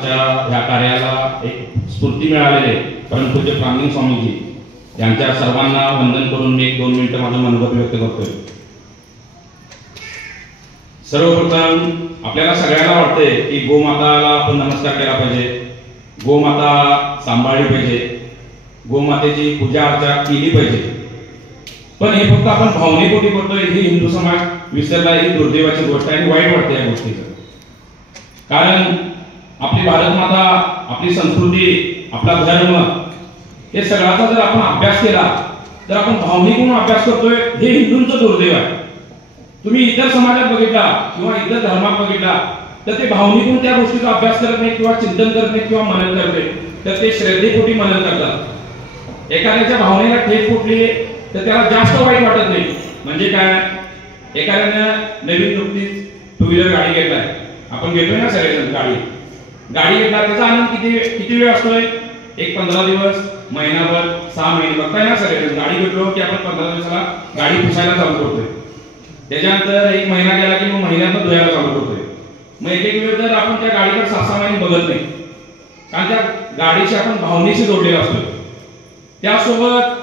आमच्या ह्या कार्याला एक स्फूर्ती मिळालेली आहे. परमपूज्य प्रांजन स्वामीजी यांच्या सर्वांना वंदन करून मी 1-2 मिनिटं माझं मनोगत व्यक्त करतोय. सर्वप्रथम आपल्याला सगळ्यांना वाटतंय की गोमाताला आपण नमस्कार केला पाहिजे, गोमाता सांभाळली पाहिजे, गोमातेची पूजा अर्चा केली पाहिजे. पण हे फक्त आपण भावनेपोटी करतोय ही हिंदू समाज विसरला. ही दुर्दैवाची गोष्ट आहे आणि वाईट वाटते या गोष्टीचं. कारण आपली भारत माता, आपली संस्कृती, आपला धर्म हे सगळ्याचा जर आपण अभ्यास केला तर आपण भावनिक म्हणून अभ्यास करतोय हे हिंदूंचं दुर्दैव आहे. तुम्ही इतर समाजात बघितला किंवा इतर धर्मात बघितला तर ते भावनिक म्हणून त्या गोष्टीचा अभ्यास करत नाही किंवा चिंतन करत नाही किंवा मनन करत नाही, तर ते श्रद्धेपोटी मनन करतात. एखाद्याच्या भावनेला ठेच फुटली तर त्याला जास्त वाईट वाटत नाही. म्हणजे काय, एखाद्यानं नवीन नुकतीच 2 व्हीलर गाडी घेतलाय, आपण घेतोय ना सगळेजण गाडी घेतला, त्याचा आनंद किती वेळ असतोय? एक 15 दिवस, महिनाभर, 6 महिने बघताय ना सगळेजण. गाडी घेतलो की आपण 15 दिवसाला गाडी पुसायला चालू करतोय. त्याच्यानंतर 1 महिना गेला की मग महिन्यात धुवायला चालू करतोय. मग एक वेळ तर आपण त्या गाडीकडे 6-6 महिने बघत नाही, कारण त्या गाडीशी आपण भावनेशी जोडलेला असतो. त्यासोबत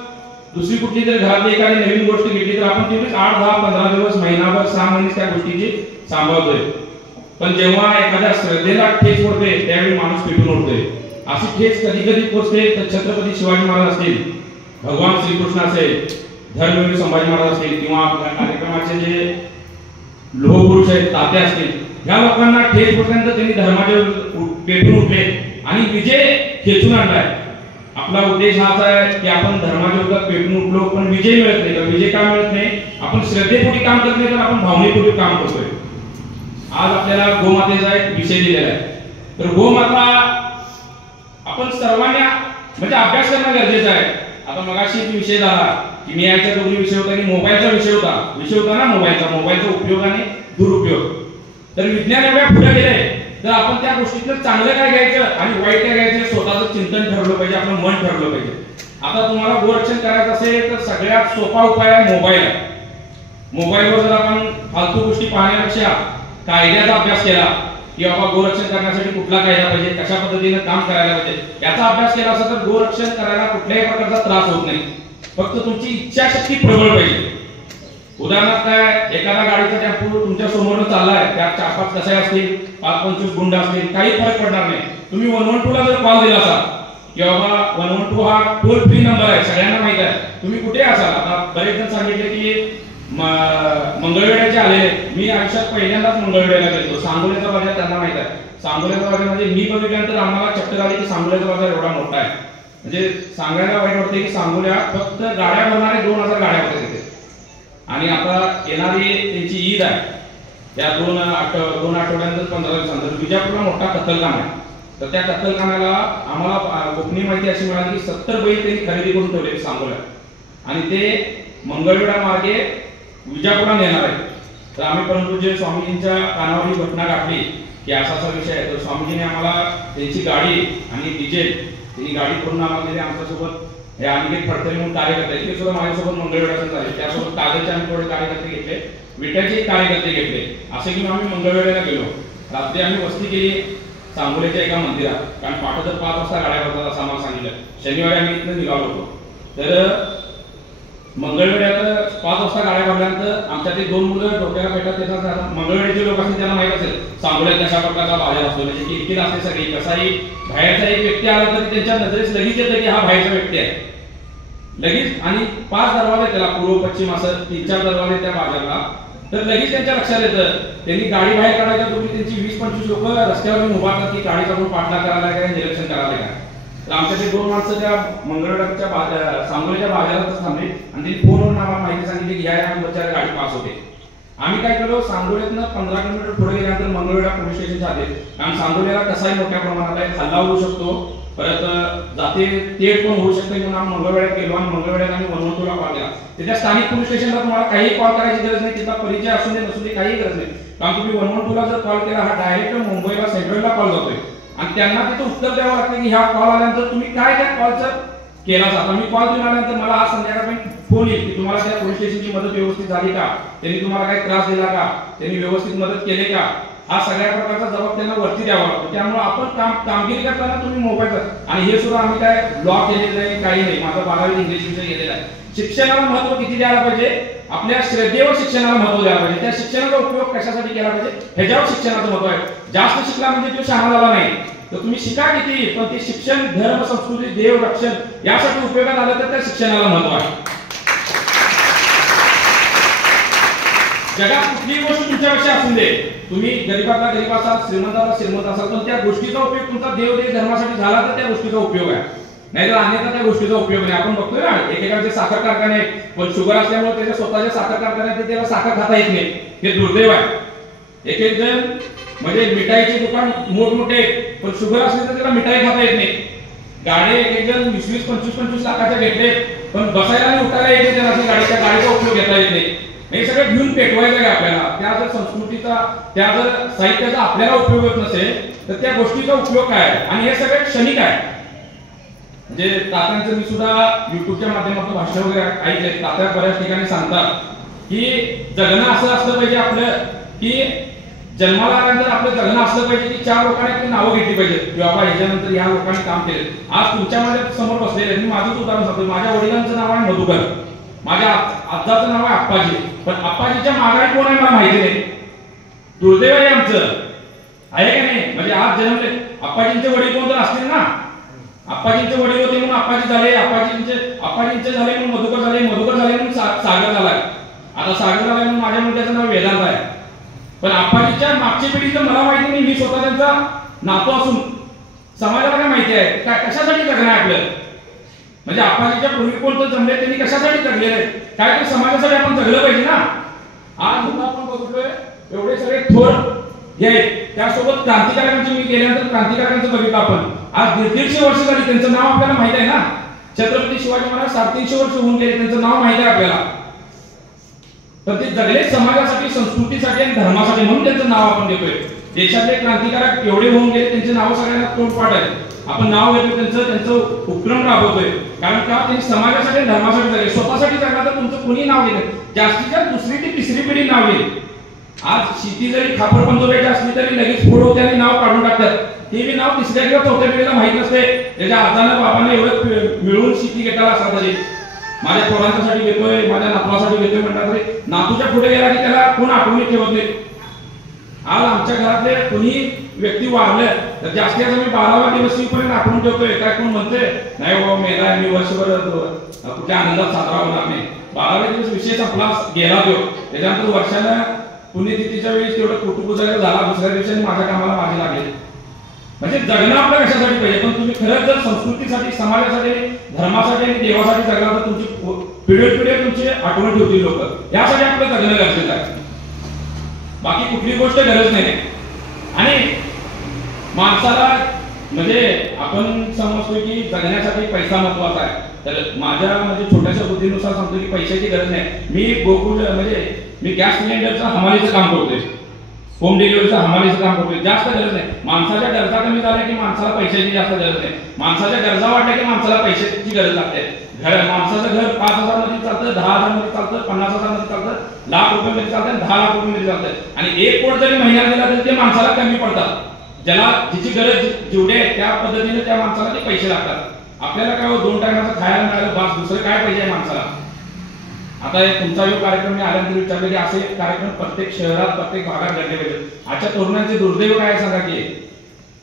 दुसरी कुठली जर घरातली एखादी नवीन गोष्ट घेतली तर आपण तेवढीच 8-10-15 दिवस, महिनाभर, 6 महिने त्या गोष्टीची सांभाळतोय. पण जेव्हा एखाद्या श्रद्धेला ठेच पडते त्यावेळी माणूस पेटून उठतोय. अशी ठेच कधी कधी पोचते तर छत्रपती शिवाजी महाराज असतील, भगवान श्रीकृष्ण असेल, धर्मवीर संभाजी महाराज असतील किंवा आपल्या कार्यक्रमाचे जे लोहपुरुष आहेत तात्या असतील, ह्या लोकांना ठेच पडल्यानंतर त्यांनी धर्माचे पेटून उठले आणि विजय खेचून आणलाय. आपला उद्देश हाच आहे की आपण धर्माच्या विरोधात पेटून उठलो पण विजय मिळत नाही. तर विजय का मिळत नाही? आपण श्रद्धेपोटी काम करत नाही तर आपण भावनेपोटी काम करतोय. आज आपल्याला गोमातेचा एक विषय दिलेला आहे. तर गोमाता आपण सर्वांनी म्हणजे अभ्यास करणं गरजेचं आहे. आता मगाशी एक विषय झाला की मी याच्या दोन्ही विषय होता की मोबाईलचा विषय होता ना, मोबाईलचा उपयोग आणि दुरुपयोग. तर विज्ञान एवढ्या पुढे गेले तर आपण त्या गोष्टीतलं चांगलं काय घ्यायचं आणि वाईट काय घ्यायचं स्वतःचं चिंतन ठरवलं पाहिजे, आपलं मन ठरवलं पाहिजे. आता तुम्हाला गोरक्षण करायचं असेल तर सगळ्यात सोपा उपाय आहे मोबाईल आहे. मोबाईलवर जर आपण फालतू गोष्टी पाहण्यापेक्षा कायद्याचा अभ्यास केला की बाबा गोरक्षण करण्यासाठी कुठला कायदा पाहिजे, कशा पद्धतीने काम करायला पाहिजे, याचा अभ्यास केला असेल तर गोरक्षण करायला कुठल्याही प्रकारचा त्रास होत नाही. फक्त तुमची इच्छाशक्ती प्रबळ पाहिजे. उदाहरणार्थ काय, एखादा गाडीचा टेम्पो तुमच्या समोर चाललाय, त्यात 4-5 कसाई असतील, 5-25 गुंड असतील, काही फरक पडणार नाही. तुम्ही 112 ला जर कॉल दिला असाल की बाबा 112 हा टोल फ्री नंबर आहे, सगळ्यांना माहित आहे, तुम्ही कुठे असाल. आता बरेच जण सांगितले की मंगळवेढ्याचे आले. मी आयुष्यात पहिल्यांदाच मंगळवेढ्याला गेलो. सांगोल्याचा बाजार त्यांना माहित आहे. सांगोल्याचा बाजार म्हणजे मी बघितल्यानंतर आम्हाला चक्कर आली की सांगोल्याचा बाजार एवढा मोठा आहे. म्हणजे सांगायला वाईट वाटते की सांगोल्या फक्त गाड्या भरणारे 2000 गाड्या होत्या तिथे. आणि आता येणारी त्यांची ईद आहे, त्या 2 आठवड्यानंतर 15 दिवसानंतर विजापूरला मोठा कत्तलखाना आहे. तर त्या कत्तलखान्याला आम्हाला कोकणी माहिती अशी मिळाली की 70 बैल त्यांनी खरेदी करून ठेवले सांगोल्यात आणि ते मंगळवेढा मार्गे विजापुरात नेणार आहे. तर आम्ही परंतु स्वामीजींच्या कानावर ही घटना गाठली की असा विषय आहे. तर स्वामीजीने आम्हाला त्यांची गाडी आणि डिझेल त्यांनी गाडी करून आम्हाला दिली. आमच्यासोबत हे अनिकेत फडतरे म्हणून कार्यकर्ते आहेत, ते सुद्धा माझ्यासोबत मंगळवेढ्यातून झाले. त्यासोबत कागदचे आम्ही थोडे कार्यकर्ते घेतले, विट्याचे कार्यकर्ते घेतले. असे घेऊन आम्ही मंगळवेढ्याला गेलो. रात्री आम्ही वस्ती केली सांगोल्याच्या एका मंदिरात, कारण पहाटे 5 वाजता गाड्या भरतात असं आम्हाला सांगितलं. शनिवारी आम्ही इथनं निघालो होतो. तर मंगळवेढ्यात 5 वाजता गाड्या भरल्यानंतर आमच्यात 2 मुलं डोक्याला पेटत येतात. मंगळवेढ्याचे लोक असतील त्यांना माहित असेल सांगोल्यात कशा प्रकारचा बाजार असतो, म्हणजे किरकिर असते सगळी. कसाही बाहेरचा एक व्यक्ती आला तरी त्यांच्या नजरेस लगेच येतं की हा बाहेरचा व्यक्ती आहे लगेच. आणि 5 दरवाजे त्याला, पूर्व पश्चिम असं 3-4 दरवाजे त्या बाजारला. तर लगेच त्यांच्या लक्षात येतं. त्यांनी गाडी बाहेर काढायच्या पूर्वी त्यांची 20-25 लोक रस्त्यावर उभारतात की गाडीचा कोण पाठला करायला काय, निरीक्षण करायला काय. तर आमच्याकडे 2 माणसं त्या मंगळवेढ्याच्या सांगोल्याच्या बाजारातच थांबले आणि त्यांनी फोनवरून आम्हाला माहिती सांगितली की या बच्चाला गाडी पास होते. आम्ही काय केलो, सांगोल्यातनं 15 किलोमीटर पुढे गेल्यानंतर मंगळवेढा पोलीस स्टेशन जाते. कारण सांगोल्याला कसाही मोठ्या प्रमाणात आहे, हल्ला होऊ शकतो, परत जाते तेढ पण होऊ शकते. म्हणून आम्ही मंगळवेढ्यात गेलो आणि मंगळवेढ्यात आम्ही 112ला कॉल केला. तिथल्या स्थानिक पोलीस स्टेशनला तुम्हाला काही कॉल करायची गरज नाही, तिथला परिचय असू दे नसू दे काही गरज नाही. कारण तुम्ही 112ला जर कॉल केला हा डायरेक्ट मुंबईला सेंट्रलला कॉल जातोय आणि त्यांना तिथं उत्तर द्यावं लागतं की ह्या कॉल आल्यानंतर तुम्ही काय त्या कॉलचं केला जाता. मी कॉल देऊन आल्यानंतर मला आज संध्याकाळपर्यंत फोन येईल की तुम्हाला त्या पोलीस स्टेशनची मदत व्यवस्थित झाली का, त्यांनी तुम्हाला काही त्रास दिला का, त्यांनी व्यवस्थित मदत केली का. हा सगळ्या प्रकारचा जबाब त्यांना वरती द्यावा लागतो. त्यामुळे आपण कामगिरी करताना तुम्ही मोबाईलचा आणि हे सुद्धा आम्ही काय लॉ केलेलं नाही, काही नाही. माझा 12वी इंग्लिश विषय गेलेला आहे. शिक्षणाला महत्व किती द्यायला पाहिजे, आपल्या श्रद्धेवर शिक्षणाला महत्व द्यायला पाहिजे. त्या शिक्षणाचा उपयोग कशासाठी केला पाहिजे ह्याच्यावर शिक्षणाचं महत्व आहे. जास्त शिकला म्हणजे तो शहाणा झाला नाही, तर तुम्ही शिका किती, पण ते शिक्षण धर्म संस्कृती देव रक्षण यासाठी उपयोगात आलं तर त्या शिक्षणाला महत्व आहे. जगात कुठलीही गोष्ट तुमच्यापेक्षा असू दे, तुम्ही गरीबाला गरीब असाल, श्रीमंताला श्रीमंत असाल, पण त्या गोष्टीचा उपयोग तुमचा देव धर्मासाठी झाला तर त्या गोष्टीचा उपयोग आहे. नाही तर अन्यथा त्या गोष्टीचा उपयोग नाही. आपण बघतोय ना एकेकाचे साखर कारखाने, पण शुगर असल्यामुळे त्याच्या स्वतःच्या साखर कारखान्यात त्याला साखर खाता येत नाही, हे दुर्दैव आहे. एक एक जण म्हणजे मिठाईचे दुकान मोठमोठे, पण शुगर असले तर त्याला मिठाई खाता येत नाही. गाडी एक एक जण 20-25 लाखाच्या घेतले, पण बसायला आणि उठायला येते त्याला गाडीच्या गाडीचा उपयोग घेता येत नाही. हे सगळं घेऊन पेटवायचं आहे आपल्याला. त्या जर संस्कृतीचा, त्या जर साहित्याचा आपल्याला उपयोग होत नसेल तर त्या गोष्टीचा उपयोग काय आहे. आणि हे सगळे क्षणिक आहे. म्हणजे तात्यांचं मी सुद्धा युट्यूबच्या माध्यमातून भाषण वगैरे ऐकले. तात्या बऱ्याच ठिकाणी सांगतात की जगणं असं असलं पाहिजे आपलं, की जन्माला आल्यानंतर आपलं जगणं असलं पाहिजे की 4 लोकांनी आपली नावं घेतली पाहिजे की बाबा ह्याच्यानंतर या लोकांनी काम केले. आज तुमच्या माझ्या समोर बसलेले, मी माझंच उदाहरण सांगतो. माझ्या वडिलांचं नाव आहे मधुकर, माझ्या आजाचं नाव आहे आप्पाजी, पण आप्पाजीच्या माघारी कोण आहे मला माहिती नाही. दुर्दैव आहे आमचं, आहे का नाही. म्हणजे आज जन्मले आप्पाजींचे वडील कोण तर असतील ना, आप्पाजींचे वडील होते म्हणून आप्पाजी झाले, आप्पाजींचे झाले म्हणून मधुकर झाले, मधुकर झाले म्हणून सागर झालाय. आता सागर झालाय म्हणून माझ्या मुलाचं नाव वेदांत आहे. पण आप्पाजीच्या मागची पिढी तर मला माहिती नाही. मी स्वतः त्यांचा नातो असून समाजाला काय माहिती आहे काय कशासाठी जगणं आहे आपलं. म्हणजे आप्पाजीच्या पूर्वी कोण तर जमले, त्यांनी कशासाठी जगलेले आहेत, काय तर समाजासाठी आपण जगलं पाहिजे ना. आज सुद्धा आपण बघतोय एवढे सगळे थोर हे, त्यासोबत क्रांतिकारकांची मी गेल्यानंतर क्रांतिकारकांचं बघितलं आपण. आज 150 वर्ष झाली, त्यांचं नाव आपल्याला माहित आहे ना. छत्रपती शिवाजी महाराज 350 वर्ष होऊन गेले, त्यांचं नाव माहित आहे आपल्याला. तर ते जगले समाजासाठी, संस्कृतीसाठी आणि धर्मासाठी, म्हणून त्यांचं नाव आपण घेतोय. देशातले क्रांतिकारक एवढे होऊन गेले, त्यांचे नाव सगळ्यांना तोंडपाठ आहे. आपण नाव घेतो त्यांचं उपक्रम राबवतोय. कारण का त्यांनी समाजासाठी आणि धर्मासाठी जगले. स्वतःसाठी जगला तर तुमचं कोणी नाव घेतं, जास्तीत जास्त 2री ते 3री पिढी नाव घेईल. आज शेती जरी खापर पंजोबाची असली तरी लगेच फोड होते आणि नाव काढून टाकतात. ते बी नाव 3ऱ्या किंवा 4थ्या पिढीला माहित नसते. त्याच्या आजानं बाबांना एवढं मिळवून शेती घेताला असला तरी माझ्या पोरांच्यासाठी घेतोय, माझ्या नातवासाठी घेतोय म्हणतात तरी नातूच्या पुढे गेला की त्याला कोण आठवणी ठेवत नाही. आज आमच्या घरातले कोणी व्यक्ती वारले तर जास्तीत जास्त मी 12वा दिवस पर्यंत आठवून ठेवतोय. काय कोण म्हणतोय नाही बाबा मेला, मी वर्षभर कुठल्या आनंदात साजरा होणार नाही. 12व्या दिवस विषय संपला गेला तो. त्याच्यानंतर वर्षाला पुण्यतिथीच्या वेळेस तेवढं कुटुंब झाला, दुसऱ्या दिवशी माझ्या कामाला माझे लागले. म्हणजे जगणं आपलं कशासाठी पाहिजे, पण तुम्ही खरंच जर संस्कृतीसाठी, समाजासाठी, धर्मासाठी आणि देवासाठी जगला तर तुमची पिढ्या तुमची आठवण ठेवतील लोक. यासाठी आपलं जगणं गरजेचं आहे, बाकी कुठली गोष्ट गरज नाही. आणि माणसाला म्हणजे आपण समजतो की जगण्यासाठी पैसा महत्वाचा आहे. तर माझ्या म्हणजे छोट्याशा बुद्धीनुसार सांगतो की पैशाची गरज नाही. मी गोकुळ म्हणजे मी गॅस सिलेंडरचं हमालीचं काम करतोय, होम डिलिव्हरीचं हमालीचं काम करतोय. जास्त गरज नाही. माणसाच्या गरजा कमी झाल्या की माणसाला पैशाची जास्त गरज नाही. माणसाच्या गरजा वाढल्या की माणसाला पैशाची गरज लागते. माणसाचं घर 5,000 मध्ये चालतं, 10,000 मध्ये चालतं, 50,000 मध्ये चालतं, ₹1,00,000 मध्ये चालतं, 10 लाख रुपये मध्ये चालतं. आणि 1 कोटी जरी महिन्यात दिला तरी ते माणसाला कमी पडतात. ज्याला जिची गरज जेवढी आहे त्या पद्धतीने त्या माणसाला ते पैसे लागतात. आपल्याला काय 2 टायमाचं खायला मिळालं बस, दुसरं काय पाहिजे माणसाला. आता तुमचा जो कार्यक्रम मी आल्यानंतर विचारलं की असे कार्यक्रम प्रत्येक शहरात, प्रत्येक भागात घडले पाहिजे. आजच्या तरुणांचे दुर्दैव काय सांगा की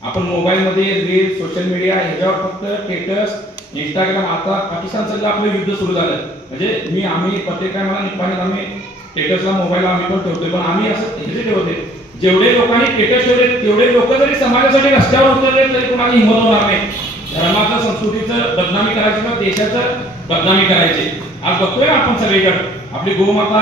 आपण मोबाईल मध्ये रील, सोशल मीडिया ह्याच्यावर फक्त स्टेटस, इंस्टाग्राम. आता पाकिस्तान सगळं आपलं युद्ध सुरू झालं. म्हणजे आम्ही प्रत्येक टायमाला निपाणीत आम्ही स्टेटसला मोबाईल आम्ही पण ठेवतोय, पण आम्ही असं हे ठेवते. जेवढे लोकांनी स्टेटस ठेवले तेवढे लोक जरी समाजासाठी रस्त्यावर उतरले तरी कोणाला हिंमत होणार नाही. धर्माचं, संस्कृतीचं बदनामी करायची किंवा देशाचं बदनामी करायची. आज बघतोय आपण सगळीकडे आपली गोमाता,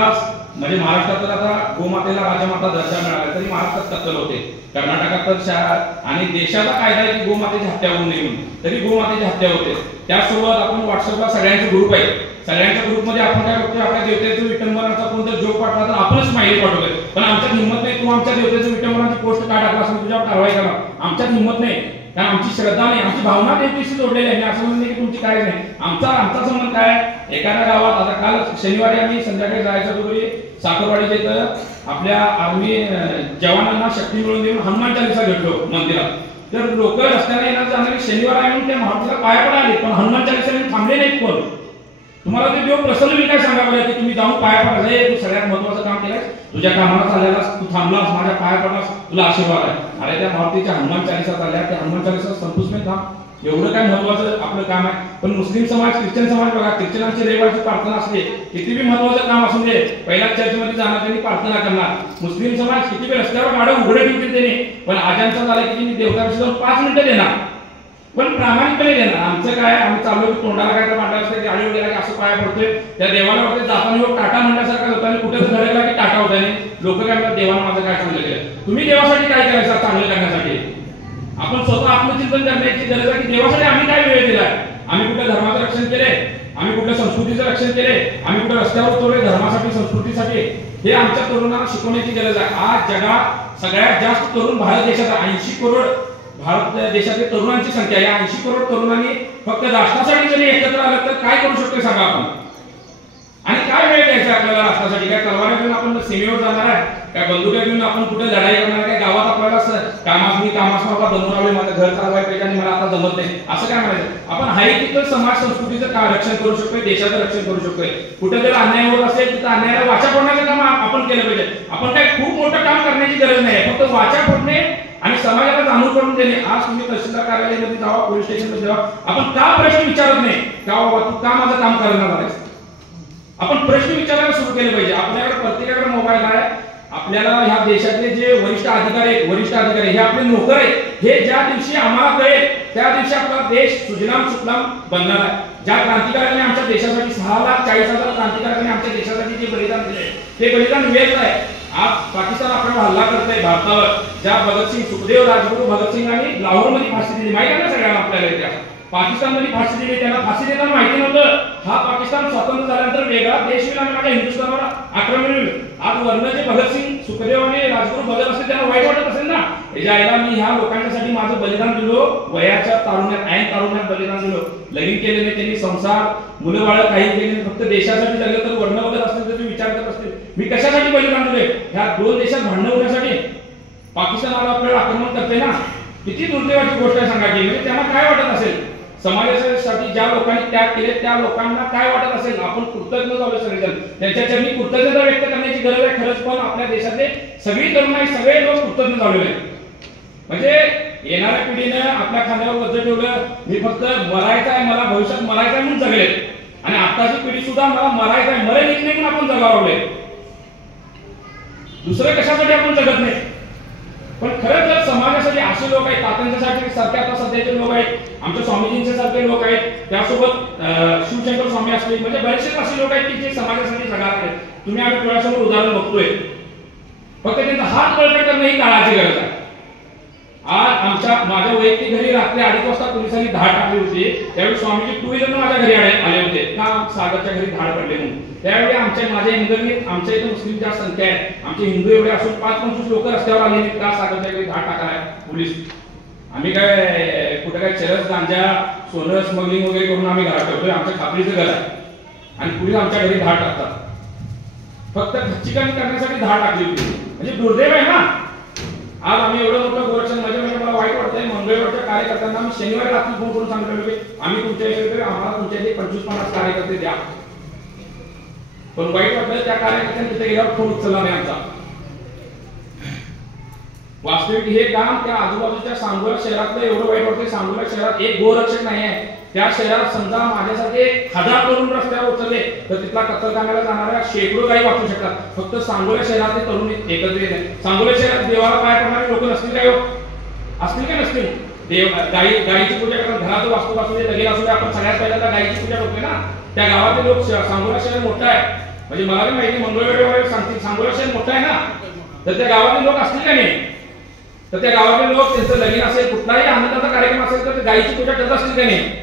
म्हणजे महाराष्ट्रात तर आता गोमातेला राजमाता दर्जा मिळाला तरी महाराष्ट्रात कत्तल होते. कर्नाटकात तर आणि देशाचा कायदा आहे की गोमातेची हत्या होऊ नये म्हणून, तरी गोमातेची हत्या होते. त्यासोबत आपण व्हॉट्सअपला सगळ्यांचे ग्रुप आहे. सगळ्यांच्या ग्रुपमध्ये आपण काय बघतोय, आपल्या देवतेचं विटंबनाचा कोणता जोक पाठवला तर आपणच स्माइली पाठवतोय. पण आमच्यात हिंमत नाही. तू आमच्या देवतेचं विटंबनाची पोस्ट का टाकलास मी तुझ्यावर कारवाई करा. आमच्यात हिंमत नाही, कारण आमची श्रद्धा नाही, आमची भावना देवतेशी जोडलेली आहे. असं म्हणणे की तुमची काय नाही. आमचा संबंध काय, एखाद्या गावात आता काल शनिवारी आम्ही संध्याकाळी जायचं होतो साखरवाडीच्या इथं आपल्या आर्मी जवानांना शक्ती मिळवून देऊन हनुमान चालीसा घेतलो मंदिरात, तर लोक रस्त्याने येणार जाणारे शनिवार आहे म्हणून त्या मारुतीला पाया पडा आले, पण हनुमान चालीसा थांबले नाहीत कोण. तुम्हाला ते देव प्रसन्न मी काय सांगा बरं, की तुम्ही जाऊन पाया पडा, हे तू सगळ्यात महत्वाचं काम केलंस, तुझ्या कामाला चाललेलास, तू थांबलास, माझ्या पाया पडलास, तुला आशीर्वाद आहे. अरे त्या मारुतीच्या हनुमान चालीसा चालल्या, त्या हनुमान चालीसा संपूच नाही थांब, एवढं काय महत्वाचं आपलं काम आहे. पण मुस्लिम समाज, ख्रिश्चन समाज बघा, ख्रिश्चनांची रविवारची प्रार्थना असते, किती बी महत्वाचं काम असू दे पहिल्या चर्चमध्ये जाणार त्यांनी प्रार्थना करणार. मुस्लिम समाज किती बी रस्त्यावर गाडं उघडे ठेवतील त्यांनी, पण आजांचा झाला की त्यांनी देवताविषयी जाऊन 5 मिनिटं देणार, पण प्रामाणिकपणे देणार. आमचं काय, आम्ही चाललो की तोंडाला काय तर मांडायला असतं, गाडी वगैरे की असं पाया पडतोय, त्या देवाला वगैरे जाताना योग टाटा म्हणण्यासारखा होता आणि कुठे तर धडकला की टाटा होता. लोक काय म्हणतात, देवानं माझं काय चांगलं केलं. तुम्ही देवासाठी काय करायचं चांगलं करण्यासाठी? आपण स्वतः आत्मचिंतन करण्याची गरज आहे की देवासाठी आम्ही काय वेळ दिलाय, आम्ही कुठल्या धर्माचं रक्षण केले, आम्ही कुठल्या संस्कृतीचं रक्षण केले, आम्ही कुठल्या रस्त्यावर उतरले धर्मासाठी संस्कृतीसाठी, हे आमच्या तरुणांना शिकवण्याची गरज आहे. आज जगात सगळ्यात जास्त तरुण भारत देशात 80 करोड भारत देशातील तरुणांची संख्या, या 80 करोड तरुणांनी फक्त राष्ट्रासाठी जरी एकत्र आलं तर काय करू शकतो सांगा आपण? आणि काय वेळ द्यायचा आपल्याला राष्ट्रासाठी? काय तलवार घेऊन आपण सीमेवर जाणार आहे, काय बंदुका घेऊन आपण कुठे लढाई करणार आहे, काय गावात आपल्याला कामासमाला बनवून आलोय, माझं घर चालवायला पाहिजे आणि मला आता जमत नाही असं काय म्हणायचं? आपण हाय तिथं समाज संस्कृतीचं रक्षण करू शकतोय, देशाचं रक्षण करू शकतोय. कुठे जर अन्याय होत असेल तिथं अन्यायाला वाचा फोडण्याचं काम आपण केलं पाहिजे. आपण काय खूप मोठं काम करण्याची गरज नाही, फक्त वाचा फोडणे आणि समाजाला जाणून करून देणे. आज तुम्ही तहसीलदार कार्यालयामध्ये जावा, पोलीस स्टेशनमध्ये जावा, आपण का प्रश्न विचारत नाही का बाबा तू का माझं काम करणार आहेस? आपण प्रश्न विचारायला सुरू केले पाहिजे. आपल्याकडे प्रत्येकाकडे मोबाईल आहे. आपल्याला ह्या देशातले जे वरिष्ठ अधिकारी हे आपले नोकर आहेत, हे ज्या दिवशी आम्हाला कळेल त्या दिवशी आपला देश सुजलाम सुफलाम बनणार आहे. ज्या क्रांतिकारकांनी आमच्या देशासाठी 6,40,000 क्रांतिकारकांनी आमच्या देशासाठी जे बलिदान दिले ते बलिदान व्यर्थ आहे. आज पाकिस्तान आपल्याला हल्ला करतोय भारतावर, ज्या भगतसिंग, सुखदेव, राजगुरू भगतसिंग आणि लाहोरमध्ये फाशी दिली, माहिती आहे ना सगळ्यांना आपल्याला इतिहास. पाकिस्तानमध्ये फाशी दिली, त्यांना फाशी देताना माहिती नव्हतं हा पाकिस्तान स्वतंत्र झाल्यानंतर वेगळा देश होईल आणि माझ्या हिंदुस्थानावर आक्रमण होईल. आज वर्ण जे भगतसिंग, सुखदेव आणि राजगुरू भगत असेल त्यांना वाईट वाटत असेल ना, ज्याला मी ह्या लोकांच्यासाठी माझं बलिदान दिलो, वयाच्या तारुण्यात, ऐन तारुण्यात बलिदान दिलो, लगीन केले नाही त्यांनी, संसार मुलं बाळ काही केले नाही, फक्त देशासाठी जगले. तर वर्ण भगत असतील तर तुम्ही विचार करत असतील मी कशासाठी बलिदान दिले? ह्या 2 देशात भांडण होण्यासाठी. पाकिस्तानाला आपल्याला आक्रमण करते ना, किती दुर्दैवाची गोष्ट आहे सांगा की. म्हणजे त्यांना काय वाटत असेल, समाजासाठी ज्या लोकांनी त्याग केले त्या लोकांना काय वाटत असेल? आपण कृतज्ञ झालो सगळेजण, त्यांच्या चरणी कृतज्ञता व्यक्त करण्याची गरज आहे. खरंच पण आपल्या देशातले सगळी तरुणाई, सगळे लोक कृतज्ञ झालेले आहेत. म्हणजे येणाऱ्या पिढीनं आपल्या खांद्यावर वज्र ठेवलं, मी फक्त मरायचं आहे, मला भविष्यात मरायचं आहे म्हणून जगले. आणि आताची पिढी सुद्धा मला मरायचं आहे, मरे येत नाही म्हणून आपण जगावले. दुसरं कशासाठी आपण जगत नाही. पण खरंच जर समाजासाठी असे लोक आहेत, तात्यांच्यासाठी सारखे आता सध्याचे लोक आहेत, आमच्या स्वामीजींचे सारखे लोक आहेत, त्यासोबत शिवशंकर स्वामी असतील, म्हणजे बरेचसे असे लोक आहेत की जे समाजासाठी जगात आहेत. तुम्ही आम्ही डोळ्यासमोर उदाहरण बघतोय. फक्त त्यांचा हात बळकट करणं ही काळाची गरज आहे. आज माझ्या वैयक्तिक घरी रात्री 2:30 वाजता पोलिसांनी धाड टाकली होती. त्यावेळी स्वामीजी 2 व्हीलरनं माझ्या घरी आले होते का सागरच्या घरी धाड पडले म्हणून. त्यावेळी माझ्या हिंदुंनी, आमच्या इथे मुस्लिम जास्त संख्या आहे, आमचे हिंदू एवढे असून 5-25 लोक रस्त्यावर आले नाहीत का सागरच्या घरी धाड टाकाय पोलीस. आम्ही काय कुठे काय चरस, गांजा, सोनं स्मगलिंग वगैरे करून आम्ही घरात ठेवतोय, आमच्या खापरीचं घर आहे आणि पोलीस आमच्या घरी धाड टाकतात. फक्त खच्चीकरण करण्यासाठी धाड टाकली होती. म्हणजे दुर्दैव आहे ना. आज आम्ही एवढं मोठं गोरक्षण, म्हणजे मला वाईट वाटतंय, मंगळवारच्या कार्यकर्त्यांना आम्ही शनिवारी रात्री फोन करून सांगितलं की आम्ही तुमच्या इथे आम्हाला तुमच्या इथे 25-50 कार्यकर्ते द्या. पण वाईट वाटलं त्या कार्यकर्त्यांनी तिथे गेल्यावर फोन उचलला नाही आमचा. वास्तविक हे काम त्या आजूबाजूच्या सांगोला शहरातलं एवढं वाईट वाटतंय. सांगोला शहरात एक गोरक्षक नाही आहे. त्या शहरात समजा माझ्यासाठी 1000 तरुण रस्त्यावर उचलले तर तिथला कत्तलखान्याला जाणाऱ्या शेकडो गायी वाचू शकतात. फक्त सांगोला शहरातले तरुण एकत्रित आहेत. सांगोला शहरात देवाला पाय पडणारे लोक नसतील काय? असतील का नसतील? देव गायीची पूजा करतात. घरात वास्तू असू दे, लगेच असू दे, आपण सगळ्यात पहिल्यांदा गायीची पूजा करतोय ना. त्या गावातले लोक, सांगोला शहर मोठं आहे, म्हणजे मला माहिती मंगळवेढे सांगतील सांगोला शहर मोठं आहे ना, तर त्या गावातले लोक असतील का नाही? तर त्या गावातले लोक त्यांचं लगीन असेल, कुठलाही आनंदाचा कार्यक्रम असेल तर गायीची पूजा करत असतील का नाही?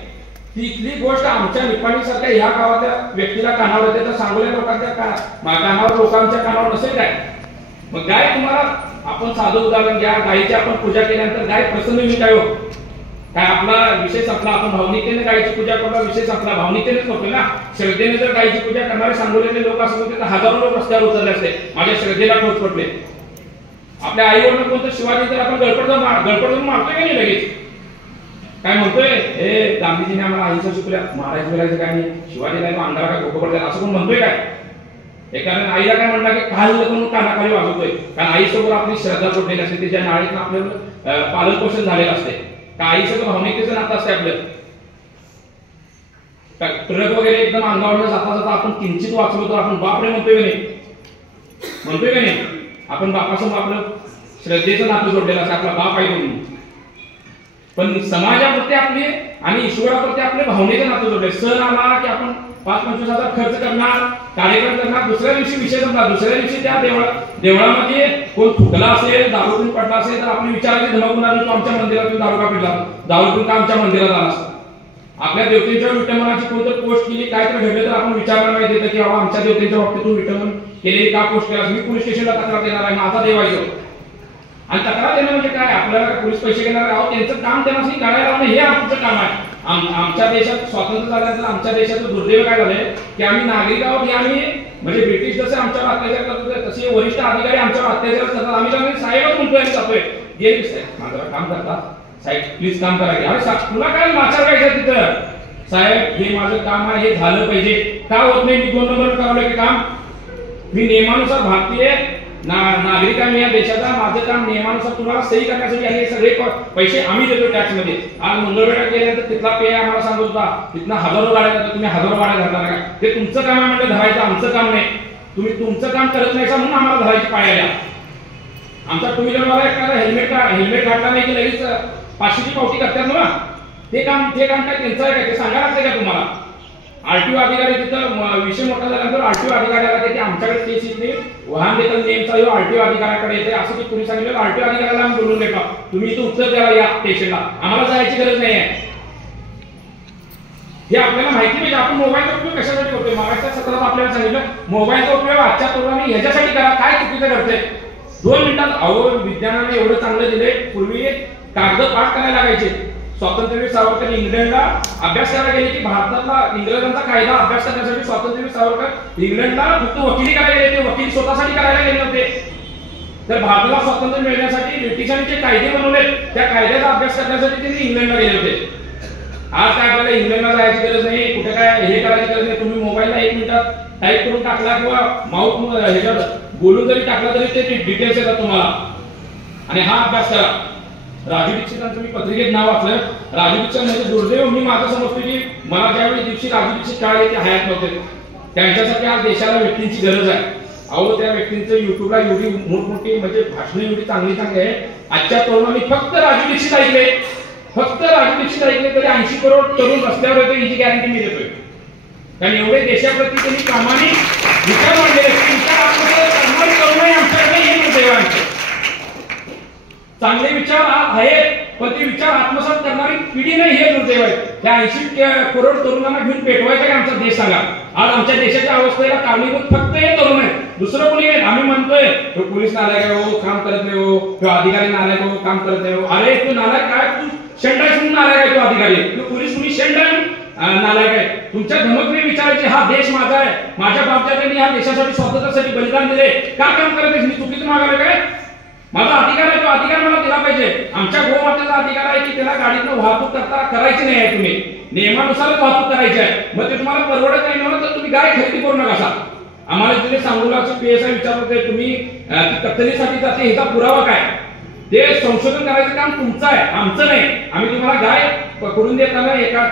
तिथली गोष्ट आमच्या निपाणी सारख्या ह्या गावातल्या व्यक्तीला कानावर येते, तर सांगोल्या लोकांच्या कानावर, लोकांच्या कानावर नसेल काय? मग गाय, तुम्हाला आपण साधं उदाहरण घ्या, गायीची आपण पूजा केल्यानंतर गाय प्रसन्न होईल काय हो? काय आपला विषय संपला, आपण भावनिकतेने गायीची पूजा करतो, विषय संपला, भावनिकतेनेच करतोय ना. श्रद्धेने जर गायीची पूजा करणारे सांगोलेले लोक असत होते तर हजारो लोक रस्त्यावर उतरले असते, माझ्या श्रद्धेला ठोस पडले. आपल्या आईवरनं कोणतं शिवाजी तर आपण गडपड मारतोय का नाही लगेच? काय म्हणतोय, हे गांधीजीने आम्हाला अहिंसा शिकवल्या, मारायचं बिरायचं काय नाही, शिवाजीला अंगाला काय गोपं पडलं असं कोण म्हणतोय काय? कारण आईला काय म्हणलं की काल म्हणून कानाखाली वाजवतोय, कारण आईसोबत आपली श्रद्धा जोडलेली असते, त्याच्या नाळीत आपलं पालन पोषण झालेलं असते. का आईसोबत भावनिकतेचं नातं असते आपलं. ट्रक वगैरे एकदम अंगावर जाता जाता आपण किंचित वाचलो तर आपण बापरे म्हणतोय का नाही? म्हणतोय का नाही? आपण बापासोबत आपलं श्रद्धेचं नातं जोडलेलं असतं, आपला बाप आहे म्हणून. पण समाजाप्रती आपले आणि ईश्वराप्रती आपले भावनेचं नातं जोडले. सण आला की आपण 5-25 हजार खर्च करणार, कार्यक्रम करणार, दुसऱ्या दिवशी विषय संपला, दुसऱ्या दिवशी त्या देवळामध्ये कोण थुकला असेल, दारू पिऊन पडला असेल तर आपली विचाराची धमकणार, तू आमच्या मंदिरातून दारू का पिला, दारू पिऊन का आमच्या मंदिरात आला असता. आपल्या देवतेच्या विटंबनाची कोणतं पोस्ट केली काय तर घडलं तर आपण विचारायला नाही देतं की बाबा आमच्या देवतेच्या बाबतीत तू विटंबन केलेली का पोस्ट केला, मी पोलीस स्टेशनला तक्रार देणार आहे, माझा देव आहे. आणि तक्रार देणं म्हणजे काय, आपल्याला पोलीस पैसे घेणार आहोत, त्यांचं काम त्यांना करायला लावणं हे आमचं काम आहे. आमच्या देशात स्वातंत्र्य झाल्यानंतर आमच्या देशाचं दुर्दैव काय झालंय की आम्ही नागरिक आहोत, की आम्ही म्हणजे ब्रिटिश जसे आमच्यावर अत्याचार करत होते तसे वरिष्ठ अधिकारी आमच्यावर अत्याचार करतात. आम्ही साहेबच म्हणतोय जातोय, गेल माझं काम करतात साहेब, प्लीज काम करा. अरे तुला काय माचार करायचं तिथं, साहेब हे माझं काम आहे, हे झालं पाहिजे. का होत नाही? मी 2 नंबर करावलं की काम, मी नियमानुसार भारतीय नागरिक आहे या देशाचा, माझं काम नियमानुसार तुम्हाला सही करण्यासाठी आणि सगळे पैसे आम्ही देतो टॅक्स मध्ये. आज मंगळवेढा गेल्यानंतर तिथला पे आम्हाला सांगत होता, तिथनं हजारो गाड्या जातात, तुम्ही हजारो गाड्या घालणार का? ते तुमचं काम आहे म्हणजे धरायचं, आमचं काम नाही. तुम्ही तुमचं काम करत नाही म्हणून आम्हाला धरायची पाळी आल्या. आमचा टू व्हीलरवाला एखादा हेल्मेट घातला नाही की लगेच 500ची पावती करतात ना. ते काम काय त्यांचं आहे का ते सांगायला लागते का तुम्हाला? आरटीओ अधिकारी तिथं विषय मोठा झाल्यानंतर आरटीओ अधिकाऱ्याला ते आमच्याकडे केस येते, वाहन देतात नेमचा यो आरटीओ अधिकाऱ्याकडे येते असं ते पोलीस सांगितलं. आरटीओ अधिकाऱ्याला आम्ही बोलून देतो, तुम्ही इथं उत्तर द्यावा या स्टेशनला, आम्हाला जायची गरज नाही आहे. हे आपल्याला माहिती पाहिजे. आपण मोबाईलचा उपयोग कशासाठी करतोय? मागाच्या सत्रात आपल्याला सांगितलं मोबाईलचा उपयोग आजच्या तरुणांनी ह्याच्यासाठी करा. काय चुकीचं करतंय? 2 मिनिटात अहो विज्ञानाने एवढं चांगलं दिले. पूर्वी कागद पाठ करायला लागायचे. स्वातंत्र्यवीर सावरकर इंग्लंडला अभ्यास करायला गेले की भारतातला इंग्रजांचा कायदा अभ्यास करण्यासाठी स्वातंत्र्यवीर सावरकर इंग्लंडला फक्त वकिली करायला गेले. वकील स्वतःसाठी करायला गेले होते. तर भारताला स्वातंत्र्य मिळण्यासाठी ब्रिटिशांनी जे कायदे बनवले त्या कायद्याचा अभ्यास करण्यासाठी त्यांनी इंग्लंडला गेले होते. आज काय आपल्याला इंग्लंडला जायची गरज नाही, कुठे काय हे करायची गरज नाही. तुम्ही मोबाईलला 1 मिनिटात टाईप करून टाकला किंवा माऊथ ह्याच्यात बोलून जरी टाकला तरी ते डिटेल्स येतात तुम्हाला. आणि हा अभ्यास करा. राजू दीक्षितांचं मी पत्रिकेत नाव वाचलं. राजू दीक्षित म्हणजे दुर्दैव मी माझं समजतो की मला ज्यावेळी दिवशी राजू दीक्षित कळाले ते हयात नव्हते. त्यांच्यासाठी आज देशाला व्यक्तींची गरज आहे. अहो त्या व्यक्तींचं युट्यूबला एवढी मोठमोठी म्हणजे भाषणं एवढी चांगली आहे. आजच्या तरुणांनी फक्त राजू दीक्षित ऐकले, फक्त राजू दीक्षित ऐकले तरी 80 करोड तरुण रस्त्यावर येतो याची गॅरंटी मी देतोय. कारण एवढे देशाप्रती त्यांनी प्रामाणिक विचार मांडले. करणारे तरुण आमच्याकडे हे दुर्दैव आहे. चांगले विचार आहेत पण ते विचार आत्मसात करणारी पिढी नाही हे दुर्दैव आहे. त्या 80 करोड तरुणांना घेऊन पेटवायचा का आमचा देश सांगा? आज आमच्या देशाच्या अवस्थेला कारणीभूत फक्त हे तरुण आहेत, दुसरं कोणी नाही. आम्ही म्हणतोय तो पोलीस नालायक आहे हो, काम करत नाही हो, तो अधिकारी नालायक हो, काम करत नाही हो. अरे तू नालायक काय? तू शेंडाय म्हणून नालायक आहे. तो अधिकारी तू पोलीस तुम्ही शेंडाय नालायक आहे. तुमच्या धमकने विचारायचे हा देश माझा आहे, माझ्या बापजात्यांनी या देशासाठी स्वातंत्र्यासाठी बलिदान दिले, का काम करत नाही? मी चुकीचं मागायला काय? माझा अधिकार आहे, तो अधिकार मला दिला पाहिजे. आमच्या गोमातेचा अधिकार आहे की त्याला गाडीतनं वाहतूक करायची नाही आहे. तुम्ही नियमानुसार वाहतूक करायची आहे. मग ते तुम्हाला परवडत नाही म्हणून तर तुम्ही गाय खरेदी करू नका. आम्हाला तिथे सांगोलाचे पीएसआय विचारत होते तुम्ही कत्तलीसाठी जाते ह्याचा पुरावा काय? ते संशोधन करायचं काम तुमचं आहे, आमचं नाही. आम्ही तुम्हाला गाय करून देताना एका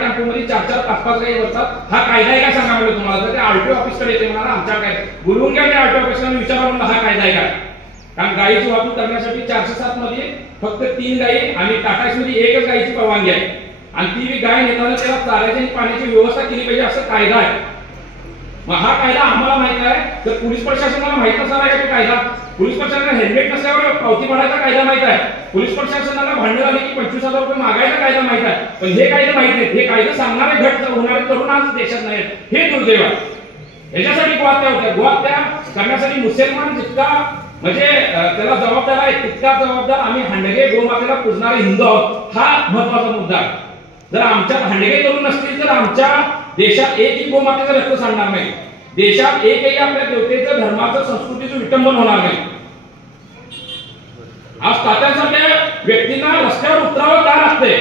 टेम्पो मध्ये 4-4, 5-5 गायी बसतात. हा कायदा आहे का सांगा म्हणलं तुम्हाला. तर ते आरटीओ ऑफिसकडे येते म्हणाला आमच्या काय बोलवून घ्या. मी आरटीओ ऑफिसला विचारा म्हणलं हा कायदा आहे का? कारण गायीची वाहतूक करण्यासाठी 407 मध्ये फक्त 3 गायी आणि टाटा मध्ये 1च गायीची परवानगी आहे. आणि ती गाय नेताना त्याला चाऱ्याची आणि पाण्याची व्यवस्था केली पाहिजे असं कायदा आहे. मग हा कायदा आम्हाला माहित आहे तर पोलीस प्रशासनाला माहित असणार आहे का कायदा? पोलीस प्रशासनाला हेल्मेट नसल्यावर पावती भरायचा कायदा माहित आहे. पोलीस प्रशासनाला भांडण आले की 25,000 रुपये मागायचा कायदा माहित आहे. पण हे कायदे माहित नाहीत. हे कायदे सांगणारे घट होणारे तरुण आज देशात नाहीत. हे दुर्दैव आहे. याच्यासाठी गोहत्या होत्या. गोहत्या करण्यासाठी मुसलमान जितका म्हणजे त्याला जबाबदार आहे तितका जबाबदार आम्ही हांडगे गोमातेला पूजणारे हिंदू आहोत, हा महत्वाचा मुद्दा आहे. जर आमच्यात हांडगे करून नसतील तर आमच्या देशात एकही गोमातेचं रक्त सांडणार नाही, देशात एकही आपल्या देवतेचं धर्माचं संस्कृतीचं विटंबन होणार नाही. आज तात्यासारख्या व्यक्तींना रस्त्यावर उतरावं का लागतंय?